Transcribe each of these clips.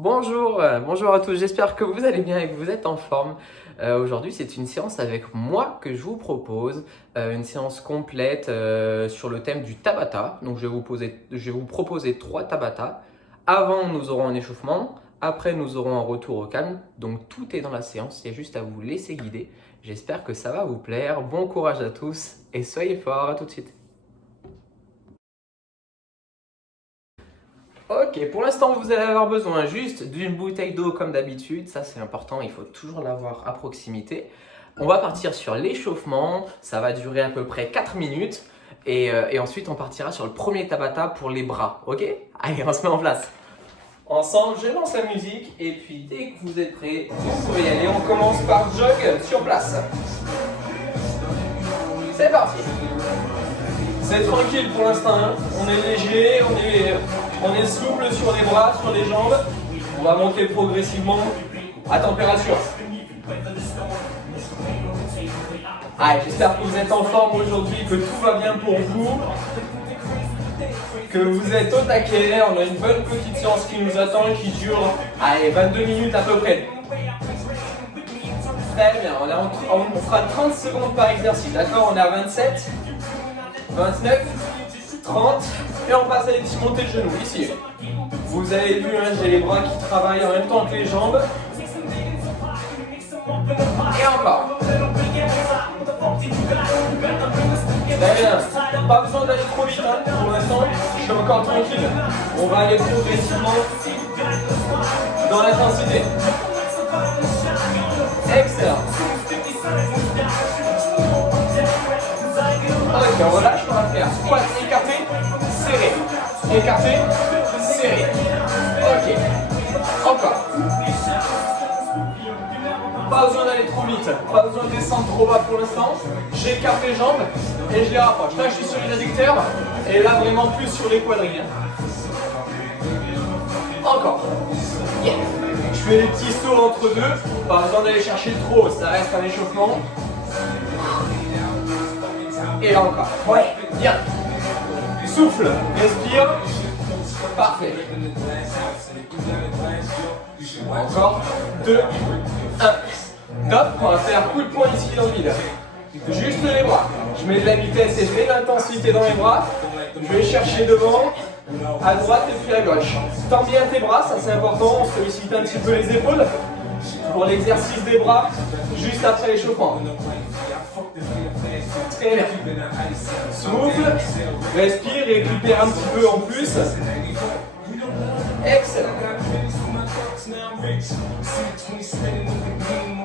Bonjour, bonjour à tous, j'espère que vous allez bien et que vous êtes en forme. Aujourd'hui, c'est une séance avec moi que je vous propose, une séance complète sur le thème du Tabata. Donc, je vais vous proposer 3 Tabata. Avant, nous aurons un échauffement. Après, nous aurons un retour au calme. Donc, tout est dans la séance, c'est juste à vous laisser guider. J'espère que ça va vous plaire. Bon courage à tous et soyez forts, à tout de suite. Ok, pour l'instant, vous allez avoir besoin juste d'une bouteille d'eau comme d'habitude. Ça, c'est important, il faut toujours l'avoir à proximité. On va partir sur l'échauffement. Ça va durer à peu près 4 minutes. Et ensuite, on partira sur le premier Tabata pour les bras. Ok? Allez, on se met en place. Ensemble, je lance la musique. Et puis, dès que vous êtes prêts, vous pouvez y aller. On commence par jog sur place. C'est parti. C'est tranquille pour l'instant, hein. On est léger, on est souple sur les bras, sur les jambes. On va monter progressivement à température. Allez, j'espère que vous êtes en forme aujourd'hui, que tout va bien pour vous, que vous êtes au taquet. On a une bonne petite séance qui nous attend, qui dure 22 minutes à peu près. Très bien, on fera 30 secondes par exercice, d'accord? On est à 27. 29, 30, et on passe à des petits montées de genoux, ici. Vous avez vu, hein, j'ai les bras qui travaillent en même temps que les jambes. Et encore. Très bien. Pas besoin d'aller trop vite, hein. Pour l'instant, je suis encore tranquille. On va aller progressivement dans l'intensité. Excellent. Ok, on relâche, on va faire squat écarté, serré. Écarté, serré. Ok. Encore. Pas besoin d'aller trop vite, pas besoin de descendre trop bas pour l'instant. J'écarte les jambes et je les rapproche. Là, je suis sur les adducteurs et là, vraiment plus sur les quadrilles. Encore. Yeah. Je fais des petits sauts entre deux. Pas besoin d'aller chercher trop, ça reste un échauffement. Et là encore. Ouais, bien. Souffle, respire. Parfait. Encore. 2, 1. Top. On va faire coup de poing ici dans le vide. Juste les bras. Je mets de la vitesse et je mets de l'intensité dans les bras. Je vais chercher devant, à droite et puis à gauche. Tends bien tes bras, ça c'est important. On sollicite un petit peu les épaules pour l'exercice des bras juste après l'échauffement. Très bien. Souffle, respire, récupère un petit peu en plus. Excellent.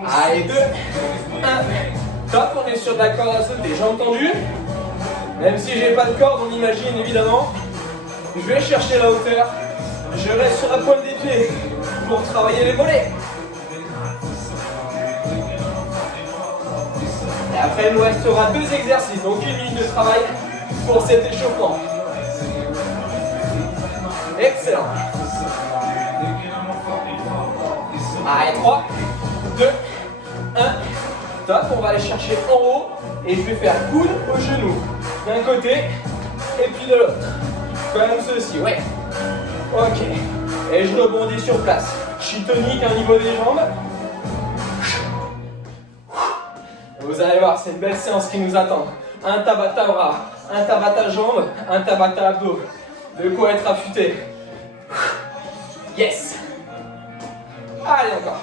Allez, 2, 1. Top, on est sur de la corde à sauter, j'ai entendu. Même si j'ai pas de corde, on imagine évidemment. Je vais chercher la hauteur. Je reste sur la pointe des pieds pour travailler les mollets. Et après, il nous restera 2 exercices, donc 1 minute de travail pour cet échauffement. Excellent. Allez, 3, 2, 1. Top, on va aller chercher en haut et je vais faire coude au genou. D'un côté et puis de l'autre. Comme ceci, ouais. Ok. Et je rebondis sur place. Je suis tonique au niveau des jambes. Vous allez voir, c'est une belle séance qui nous attend. Un Tabata bras, un Tabata jambes, un Tabata abdos. De quoi être affûté. Yes. Allez, encore.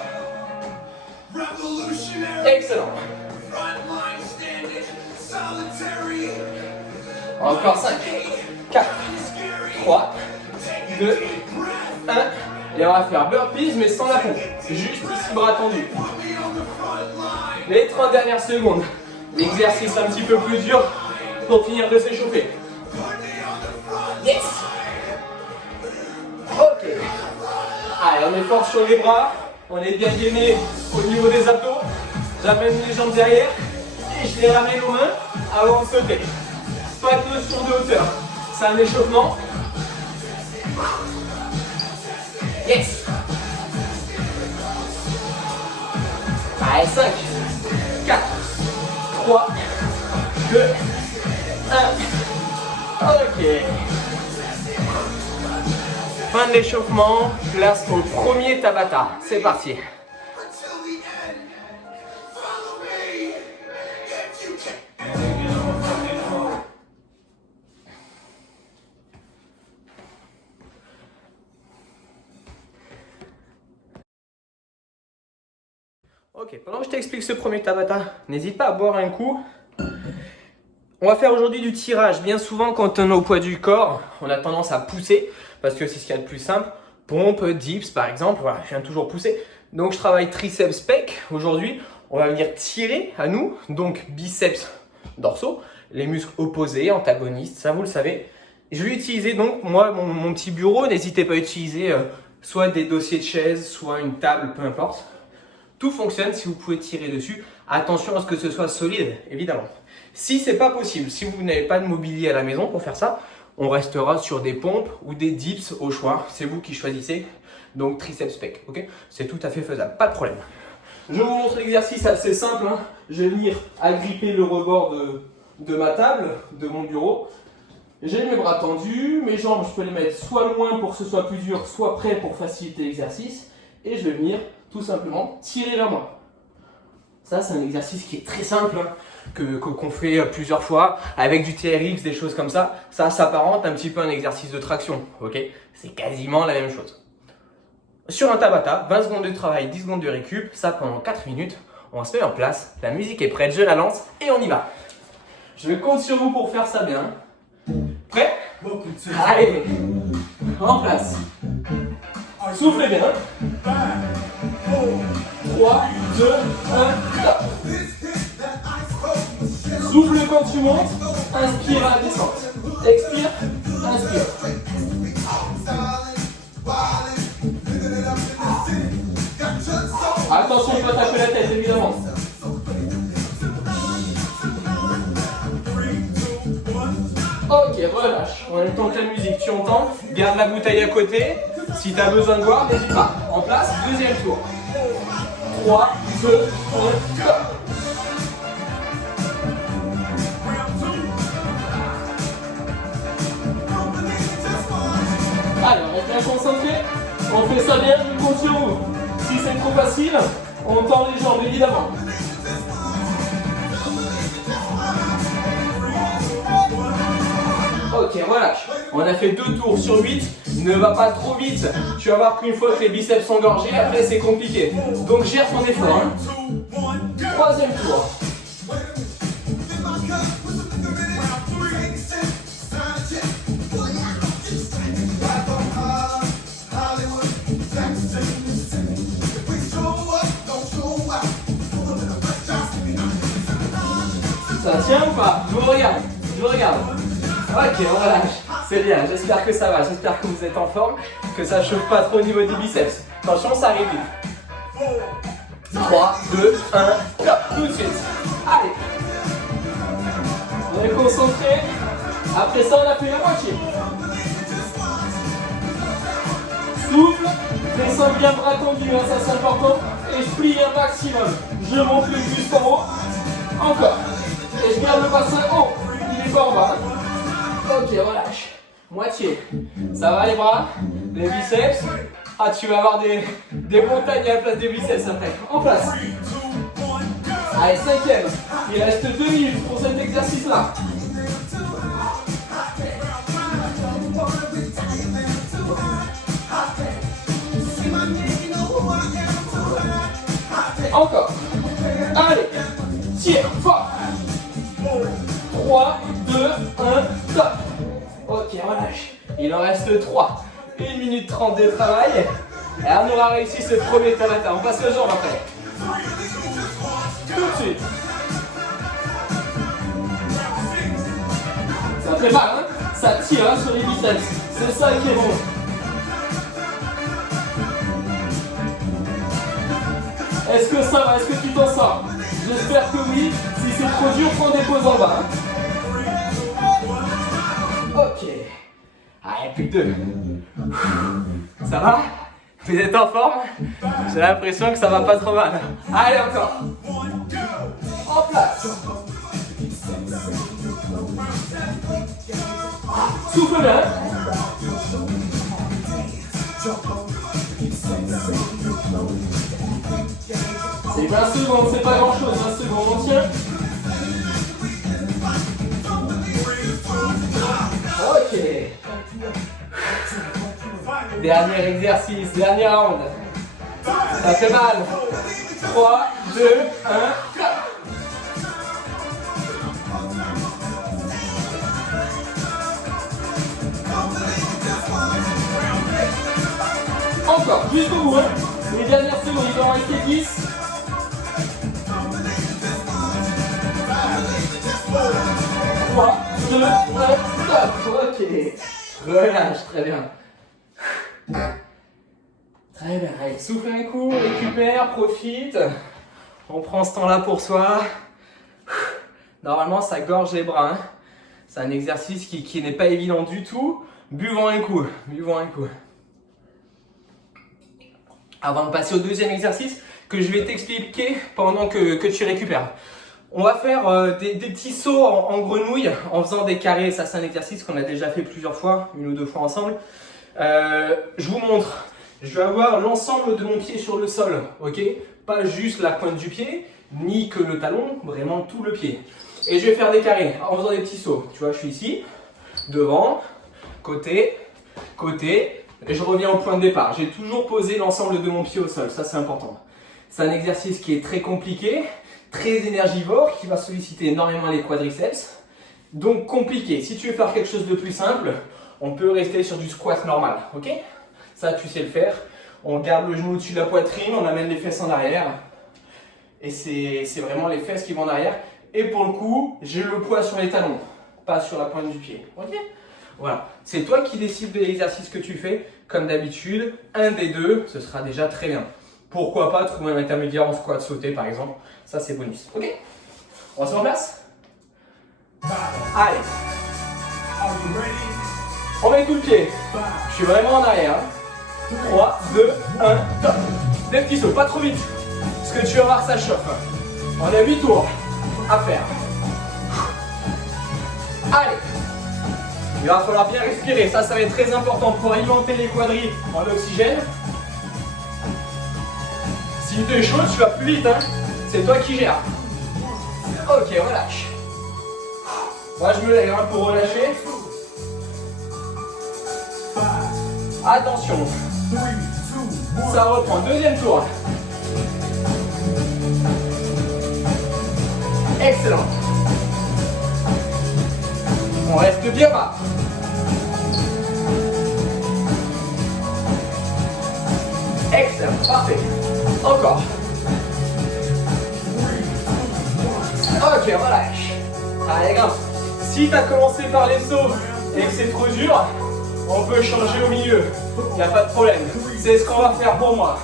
Excellent. Encore 5, 4, 3, 2, 1. Et on va faire burpees mais sans la pompe. Juste ici, bras tendus. Les 30 dernières secondes. L'exercice un petit peu plus dur pour finir de s'échauffer. Yes. Ok. Allez, on est fort sur les bras. On est bien gainé au niveau des abdos. J'amène les jambes derrière et je les ramène aux mains avant de sauter. Pas de notion de hauteur. C'est un échauffement. Yes. Allez, 5, 4, 3, 2, 1. Ok. Fin de l'échauffement, place pour le premier Tabata. C'est parti. Ok, pendant que je t'explique ce premier Tabata, n'hésite pas à boire un coup. On va faire aujourd'hui du tirage. Bien souvent, quand on est au poids du corps, on a tendance à pousser parce que c'est ce qu'il y a de plus simple. Pompe, dips par exemple, voilà, je viens toujours pousser. Donc je travaille triceps pec. Aujourd'hui, on va venir tirer à nous, donc biceps dorsaux, les muscles opposés, antagonistes, ça vous le savez. Je vais utiliser donc moi mon petit bureau. N'hésitez pas à utiliser soit des dossiers de chaise, soit une table, peu importe. Tout fonctionne si vous pouvez tirer dessus. Attention à ce que ce soit solide, évidemment. Si ce n'est pas possible, si vous n'avez pas de mobilier à la maison pour faire ça, on restera sur des pompes ou des dips au choix. C'est vous qui choisissez. Donc triceps pec, ok? C'est tout à fait faisable, pas de problème. Je vous montre l'exercice assez simple. Hein. Je vais venir agripper le rebord de ma table, de mon bureau. J'ai mes bras tendus, mes jambes, je peux les mettre soit loin pour que ce soit plus dur, soit près pour faciliter l'exercice. Et je vais venir tout simplement tirer vers moi. Ça, c'est un exercice qui est très simple, hein, qu'on fait plusieurs fois avec du TRX, des choses comme ça. Ça s'apparente un petit peu à un exercice de traction, ok? C'est quasiment la même chose. Sur un Tabata, 20 secondes de travail, 10 secondes de récup, ça pendant 4 minutes. On se met en place, la musique est prête, je la lance et on y va. Je compte sur vous pour faire ça bien. Prêt? Allez, en place. Soufflez bien. 3, 2, 1, top. Souffle quand tu montes, inspire à la descente. Expire, inspire. Attention, je dois taper la tête, évidemment. Ok, relâche. En même temps que la musique, tu entends? Garde la bouteille à côté. Si tu as besoin de boire, n'hésite pas. En place, deuxième tour. 3, 2, 1, top. Allez, on reste bien concentré. On fait ça bien, je compte sur vous. Si c'est trop facile, on tend les jambes, évidemment. Ok, relâche. On a fait 2 tours sur 8. Ne va pas trop vite. Tu vas voir qu'une fois que les biceps sont gorgés, après c'est compliqué. Donc gère ton effort. Hein. Troisième tour. Ça tient ou pas? Je vous regarde. Je vous regarde. Ok, on relâche. C'est bien, j'espère que ça va, j'espère que vous êtes en forme, que ça chauffe pas trop au niveau des biceps. Attention, ça arrive vite. 3, 2, 1, top, tout de suite. Allez. On est concentré. Après ça, on a fait la moitié. Souffle, descends bien bras tendus, hein, ça c'est important. Et je plie un maximum. Je monte le buste en haut. Encore. Et je garde le bassin haut. Il est pas en bas. Ok, relâche. Moitié. Ça va les bras, les biceps. Ah, tu vas avoir des montagnes à la place des biceps après. En place. Allez, cinquième. Il reste 2 minutes pour cet exercice-là. Encore. Allez. Tire fort. 3, 2, 1, top. Ok, relâche. Il en reste 3. 1 minute 30 de travail. Et on aura réussi ce premier Tabata. On passe le jambe après. Tout de suite. Ça fait mal, hein? Ça tire hein, sur les biceps. C'est ça qui est bon. Est-ce que ça va? Est-ce que tu t'en sors? J'espère que oui. Si c'est trop dur, prends des pauses en bas. Hein. Ok. Allez, plus que 2. Ça va? Vous êtes en forme? J'ai l'impression que ça va pas trop mal. Allez, encore. En place. Souffle bien. C'est 20 secondes, c'est pas grand chose, 20 secondes, on tient. Ok. Dernier exercice, dernier round. Ça fait mal. 3, 2, 1, 4. Encore, jusqu'au bout. Hein. Les dernières secondes, il va en rester 10. 3, 2, 1, stop. Ok. Relâche, très bien. Très bien. Allez, souffle un coup, récupère, profite. On prend ce temps-là pour soi. Normalement, ça gorge les bras. Hein. C'est un exercice qui n'est pas évident du tout. Buvons un coup. Buvons un coup. Avant de passer au deuxième exercice que je vais t'expliquer pendant que tu récupères. On va faire des petits sauts en grenouille en faisant des carrés. Ça, c'est un exercice qu'on a déjà fait plusieurs fois, une ou deux fois ensemble. Je vous montre. Je vais avoir l'ensemble de mon pied sur le sol, ok? Pas juste la pointe du pied, ni que le talon, vraiment tout le pied. Et je vais faire des carrés en faisant des petits sauts. Tu vois, je suis ici, devant, côté, côté. Et je reviens au point de départ. J'ai toujours posé l'ensemble de mon pied au sol, ça c'est important. C'est un exercice qui est très compliqué, très énergivore, qui va solliciter énormément les quadriceps. Donc compliqué. Si tu veux faire quelque chose de plus simple, on peut rester sur du squat normal, ok? Ça tu sais le faire. On garde le genou au-dessus de la poitrine, on amène les fesses en arrière. Et c'est vraiment les fesses qui vont en arrière. Et pour le coup, j'ai le poids sur les talons, pas sur la pointe du pied, ok? Voilà, c'est toi qui décides de l'exercice que tu fais. Comme d'habitude, un des deux, ce sera déjà très bien. Pourquoi pas trouver un intermédiaire en squat sauté par exemple. Ça c'est bonus. Ok? On se met en place? Allez. On met tout le pied. Je suis vraiment en arrière. 3, 2, 1, top. Des petits sauts, pas trop vite. Parce que tu vas voir, ça chauffe. On a 8 tours à faire. Allez. Il va falloir bien respirer, ça va être très important pour alimenter les quadris en oxygène. Si tu es chaud, tu vas plus vite, hein. C'est toi qui gères. Ok, relâche. Moi je me lève hein, pour relâcher. Attention. Ça reprend, deuxième tour. Excellent. On reste bien bas. Excellent, parfait. Encore. Ok, relâche. Allez, grimpe. Si tu as commencé par les sauts et que c'est trop dur, on peut changer au milieu. Il n'y a pas de problème. C'est ce qu'on va faire pour moi.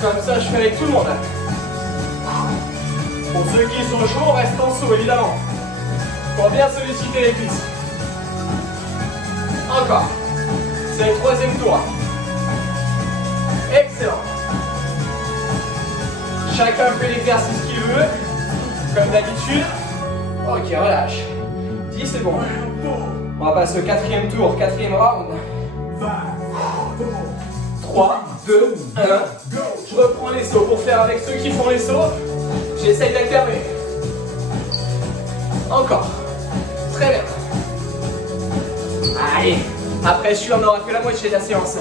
Comme ça, je fais avec tout le monde. Pour ceux qui sont chauds, on reste en saut, évidemment. Pour bien solliciter les cuisses. Encore. C'est le troisième tour. Excellent. Chacun fait l'exercice qu'il veut, comme d'habitude. Ok, relâche. 10 secondes. On va passer au quatrième tour, quatrième round. 3, 2, 1. Je reprends les sauts pour faire avec ceux qui font les sauts. J'essaye d'alterner. Encore. Très bien. Allez. Après celui-là, on aura fait la moitié de la séance.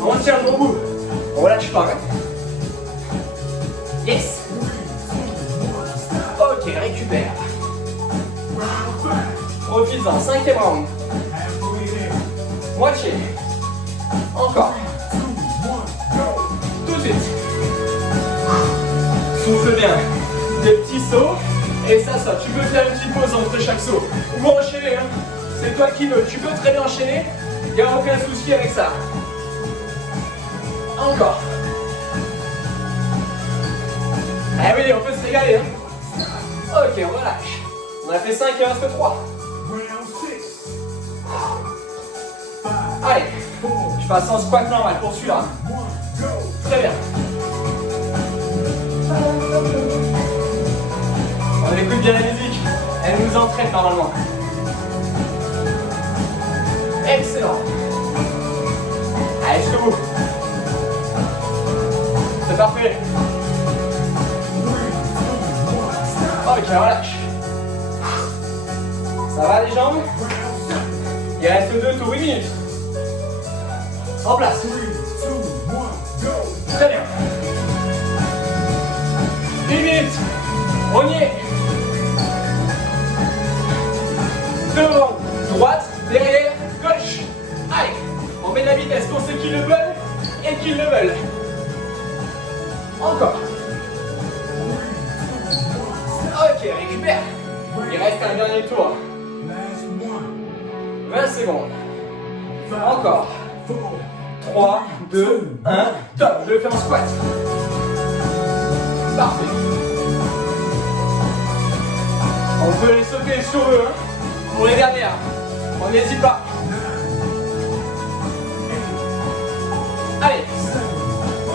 On tient le bon bout. On relâche pas. Yes. Ok, récupère. Profite-en, cinquième round. Moitié. Encore. Tout de suite. Souffle bien. Des petits sauts. Et ça. Tu peux faire une petite pause entre chaque saut. Ou enchaîner. Hein. C'est toi qui veux. Tu peux très bien enchaîner. Il n'y a aucun souci avec ça. Encore. Ah oui, on peut se régaler. Hein. Ok, on relâche. On a fait 5, il en reste 3. Allez, je passe en squat normal pour celui-là. Très bien. On écoute bien la musique. Elle nous entraîne normalement. Excellent. debout. C'est parfait. Ok, relâche. Ça va les jambes? Il reste 2 tours, 1 minute. En place. Très bien. 1 minute. On y est. Devant, droite, derrière, gauche. Allez, on met de la vitesse pour ceux qui le veulent et qui le veulent. Encore. Ok, récupère. Il reste un dernier tour. 20 secondes. Encore. 3, 2, 1, top. Je le fais en squat. Parfait. On peut les sauter sur eux. Hein, pour les dernières. On n'hésite pas. Allez.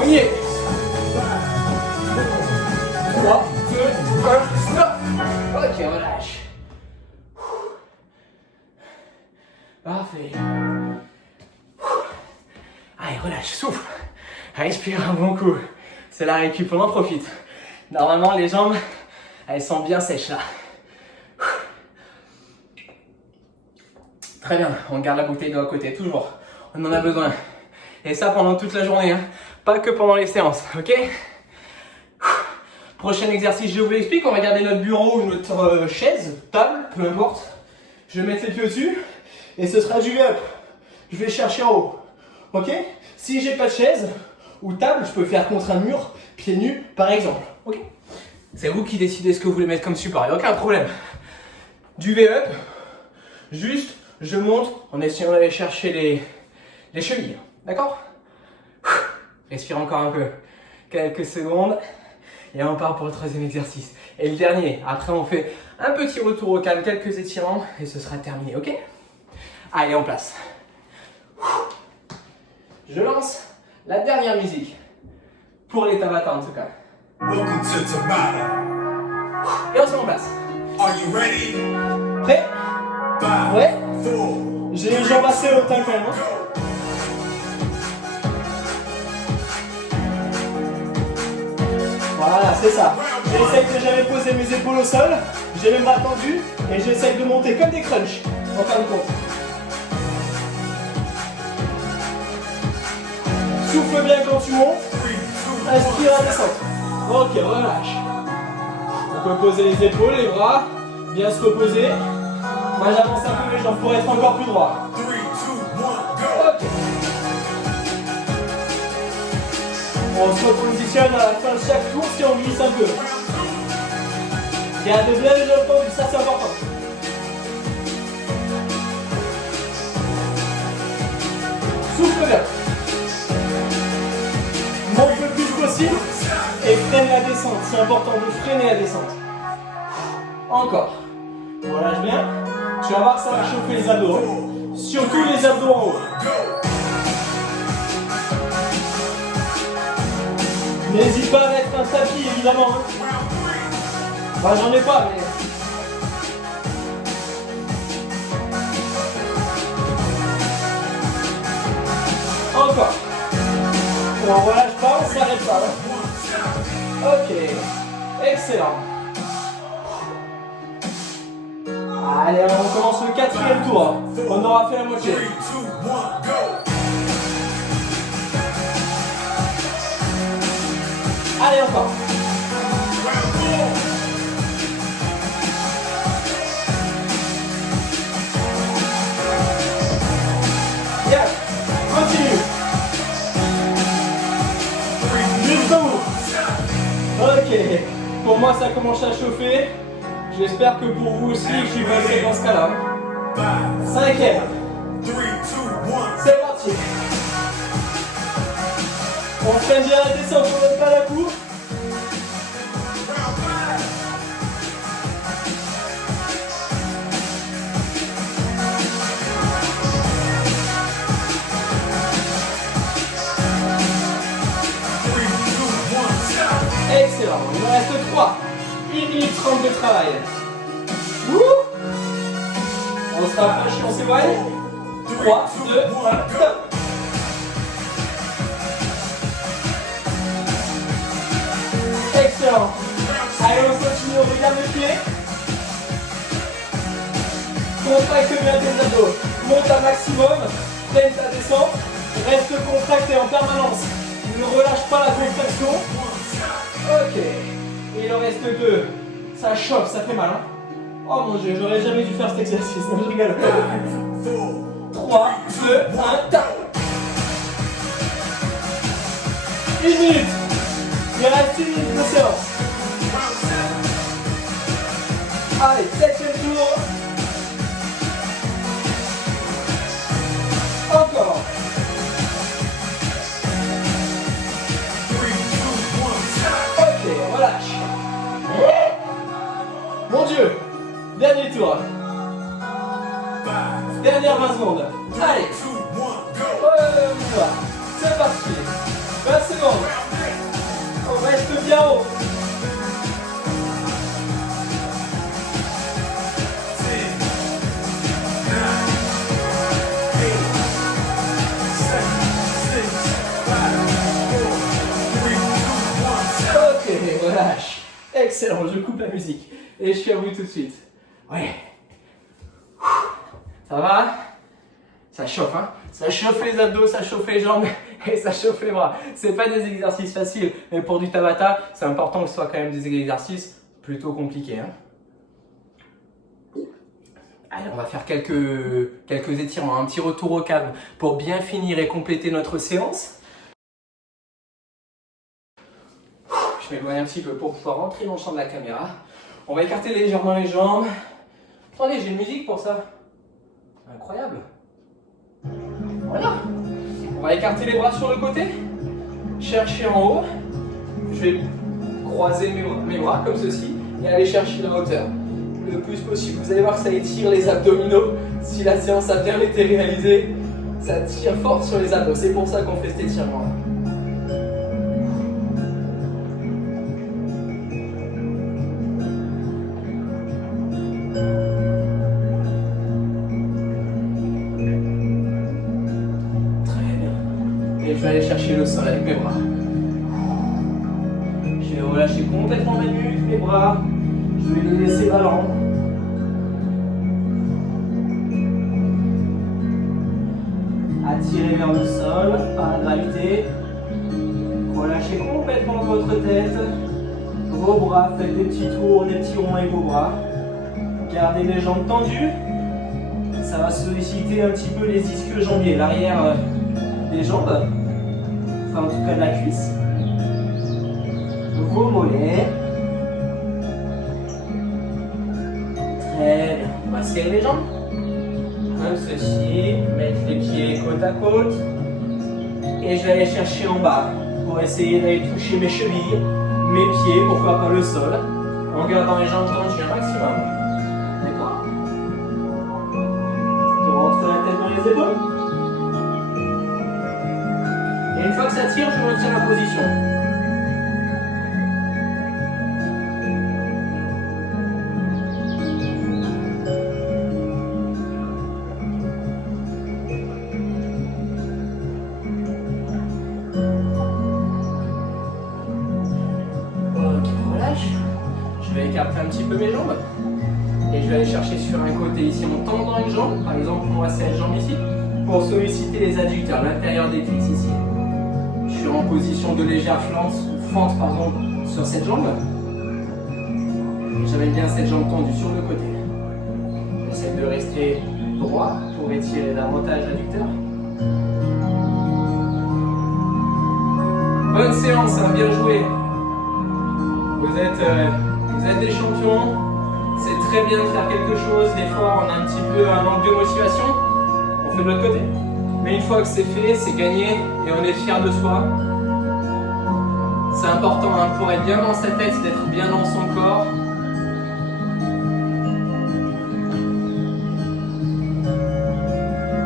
On y est. 3, 2, 1, stop. Ok, relâche. Parfait. Allez, relâche, souffle. Respire un bon coup. C'est la récup, on en profite. Normalement, les jambes, elles sont bien sèches là. Très bien, on garde la bouteille d'eau à côté, toujours. On en a besoin. Et ça pendant toute la journée, hein. Pas que pendant les séances, ok? Prochain exercice, je vous l'explique. On va garder notre bureau ou notre chaise, table, peu importe. Je vais mettre les pieds au-dessus et ce sera du up. Je vais chercher en haut, ok? Si j'ai pas de chaise ou table, je peux faire contre un mur, pieds nus, par exemple, ok? C'est vous qui décidez ce que vous voulez mettre comme support, il n'y a aucun problème. Du V-up, juste je monte en essayant d'aller chercher les chevilles, d'accord? Respire encore un peu, quelques secondes et on part pour le troisième exercice. Et le dernier, après on fait un petit retour au calme, quelques étirements et ce sera terminé, ok? Allez, en place. Je lance la dernière musique, pour les Tabata en tout cas. Welcome to Tabata. Et on se met en place. Are you ready? Prêt? 5, Ouais. 4, J'ai les jambes assez hautes quand même. Hein. Voilà, c'est ça. J'essaye de jamais poser mes épaules au sol. J'ai les bras tendus et j'essaye de monter comme des crunchs, en fin de compte. Souffle bien quand tu montes. Inspire à descente. Ok, relâche. On peut poser les épaules, les bras, bien se reposer. Moi j'avance un peu les jambes pour être encore plus droit. 3, 2, 1, Ok. On se repositionne à la fin de chaque tour si on glisse un peu. Gardez bien les jambes tendues, ça c'est important. Souffle bien. Monte le plus possible et freine la descente. C'est important de freiner la descente. Encore. Relâche bien. Tu vas voir, ça va chauffer les abdos. Hein. Surtout les abdos en haut. N'hésite pas à mettre un tapis, évidemment. Hein. Moi, j'en ai pas, mais... Encore. On relâche pas, on s'arrête pas. Hein. Ok. Excellent. Allez, on commence le 4e tour. On aura fait la moitié. 3, 2, 1, go! Allez, encore. Yes. Continue. Jusqu'au bout. Ok. Pour moi, ça commence à chauffer. J'espère que pour vous aussi, je suis passé dans ce cas-là. 5e. 3, 2, 1, C'est parti. On freine bien la descente, on donne pas la cour. Excellent, il nous reste 3. 1 minute 30 de travail. Wouh! On se rapproche, on s'éloigne. 3, 2, 1, top. Excellent. Allez, on continue, on regarde le pied. Contracte bien tes abdos. Monte un maximum. Freine ta descente. Reste contracté en permanence. Ne relâche pas la contraction. Ok. Et il en reste 2. Ça chauffe, ça fait mal. Hein. Oh mon dieu, j'aurais jamais dû faire cet exercice. Non, je rigole. 3, 2, 1, tac. 1 minute. Il reste 1 minute de séance. Allez, 7e tour. Encore. 3, 2, 1, Ok, relâche. Mon dieu. Dernier tour. 5, Dernière 20 secondes. Allez. 2, 1, go. Voilà. C'est parti. 20 secondes. On reste bien haut. 10, 9, 8, 7, 6, 5, 4, 3, 2, 1, Ok, relâche. Excellent, je coupe la musique. Et je suis à vous tout de suite. Ouais. Ça va? Ça chauffe, hein? Ça chauffe les abdos, ça chauffe les jambes et ça chauffe les bras. C'est pas des exercices faciles, mais pour du Tabata, c'est important que ce soit quand même des exercices plutôt compliqués. Hein? Allez, on va faire quelques étirements, un petit retour au calme pour bien finir et compléter notre séance. Je m'éloigne un petit peu pour pouvoir rentrer dans le champ de la caméra. On va écarter légèrement les jambes. Attendez, j'ai une musique pour ça. Incroyable. Voilà. On va écarter les bras sur le côté. Chercher en haut. Je vais croiser mes bras comme ceci et aller chercher la hauteur le plus possible. Vous allez voir que ça étire les abdominaux. Si la séance a bien été réalisée, ça tire fort sur les abdos. C'est pour ça qu'on fait cet étirement-là. Et je vais aller chercher le sol avec mes bras. Je vais relâcher complètement ma nuque, mes bras. Je vais les laisser ballants. Attirez vers le sol par la gravité. Relâchez complètement votre tête. Vos bras, faites des petits tours, des petits ronds avec vos bras. Gardez les jambes tendues. Ça va solliciter un petit peu les ischio-jambiers, l'arrière des jambes, enfin en tout cas de la cuisse, vos mollets. Très bien, on va serrer les jambes, comme ceci, mettre les pieds côte à côte, et je vais aller chercher en bas pour essayer d'aller toucher mes chevilles, mes pieds, pourquoi pas le sol, en gardant les jambes tendues un maximum. D'accord? On rentre la tête dans les épaules. Et une fois que ça tire, je retiens la position. Ok, on relâche. Je vais écarter un petit peu mes jambes. Et je vais aller chercher sur un côté ici en tendant une jambe. Par exemple, moi c'est cette jambe ici. Pour solliciter les adducteurs, l'intérieur des cuisses ici. Je suis en position de légère fente sur cette jambe. J'avais bien cette jambe tendue sur le côté. J'essaie de rester droit pour étirer davantage l'adducteur. Bonne séance, hein, bien joué. Vous êtes des champions. C'est très bien de faire quelque chose. Des fois, on a un petit peu un manque de motivation. On fait de l'autre côté. Mais une fois que c'est fait, c'est gagné et on est fier de soi. C'est important hein, pour être bien dans sa tête, d'être bien dans son corps.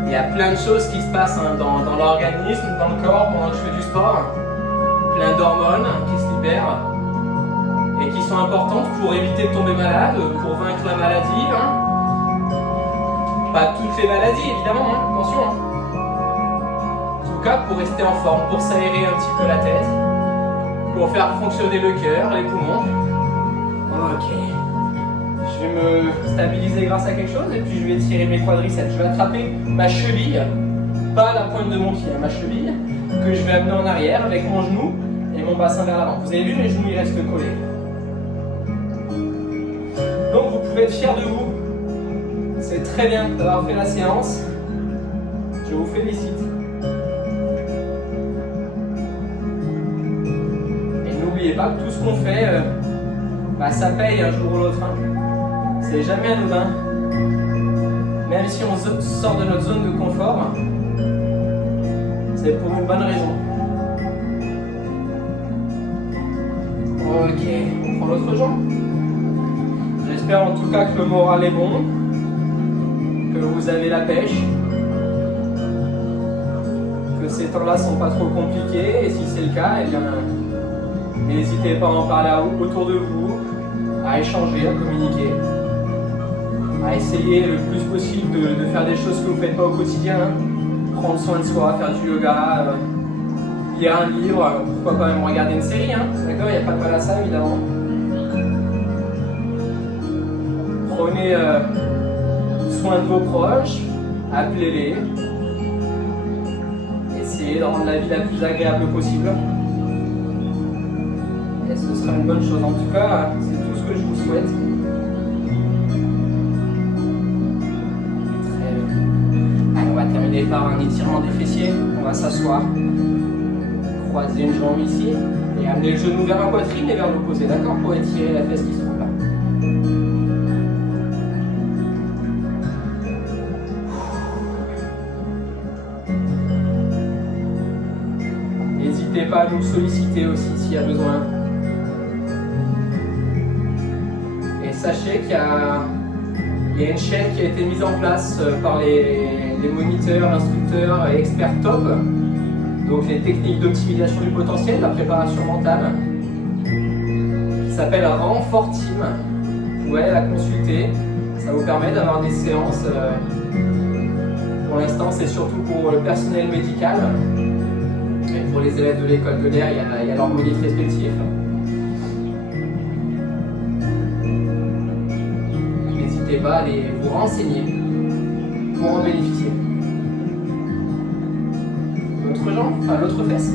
Il y a plein de choses qui se passent hein, dans l'organisme, dans le corps pendant que je fais du sport. Plein d'hormones qui se libèrent et qui sont importantes pour éviter de tomber malade, pour vaincre la maladie. Hein. Pas toutes les maladies évidemment, hein, attention. Hein. En tout cas pour rester en forme, pour s'aérer un petit peu la tête, pour faire fonctionner le cœur, les poumons. Ok. Je vais me stabiliser grâce à quelque chose et puis je vais tirer mes quadriceps. Je vais attraper ma cheville, pas la pointe de mon pied, ma cheville, que je vais amener en arrière avec mon genou et mon bassin vers l'avant. Vous avez vu, mes genoux ils restent collés. Donc vous pouvez être fiers de vous. C'est très bien d'avoir fait la séance. Je vous félicite. Et n'oubliez pas que tout ce qu'on fait, ça paye un jour ou l'autre. C'est jamais anodin. Même si on sort de notre zone de confort, c'est pour une bonne raison. Ok, on prend l'autre jambe. J'espère en tout cas que le moral est bon, que vous avez la pêche, que ces temps-là sont pas trop compliqués, et si c'est le cas, eh bien, n'hésitez pas à en parler autour de vous, à échanger, à communiquer, à essayer le plus possible de faire des choses que vous ne faites pas au quotidien, prendre soin de soi, faire du yoga, lire un livre, pourquoi pas même regarder une série, d'accord, il n'y a pas de mal à ça évidemment. Prenez soin de vos proches, appelez-les, essayez de rendre la vie la plus agréable possible. Et ce sera une bonne chose. En tout cas, c'est tout ce que je vous souhaite. Très bien. Allez, on va terminer par un étirement des fessiers. On va s'asseoir, croiser une jambe ici et amener le genou vers la poitrine et vers l'opposé, d'accord, pour étirer la fesse qui se trouve là. N'hésitez pas à nous solliciter aussi s'il y a besoin. Et sachez qu'il y a une chaîne qui a été mise en place par les moniteurs, instructeurs et experts top. Donc les techniques d'optimisation du potentiel, la préparation mentale, qui s'appelle Renfort Team. Vous pouvez la consulter. Ça vous permet d'avoir des séances. Pour l'instant, c'est surtout pour le personnel médical. Et pour les élèves de l'école de l'air, il y a leur moniteur respectif. N'hésitez pas à aller vous renseigner pour en bénéficier. L'autre jambe, enfin l'autre fesse.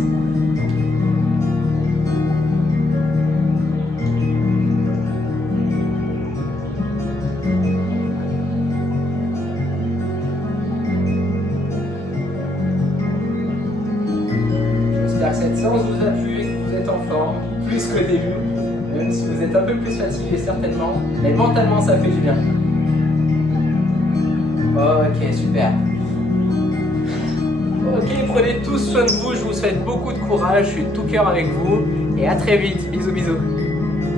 Cette séance vous a plu et que vous êtes en forme, plus qu'au début, même si vous êtes un peu plus fatigué certainement, mais mentalement ça fait du bien. Ok, super. Ok, prenez tous soin de vous, je vous souhaite beaucoup de courage, je suis de tout cœur avec vous, et à très vite, bisous bisous.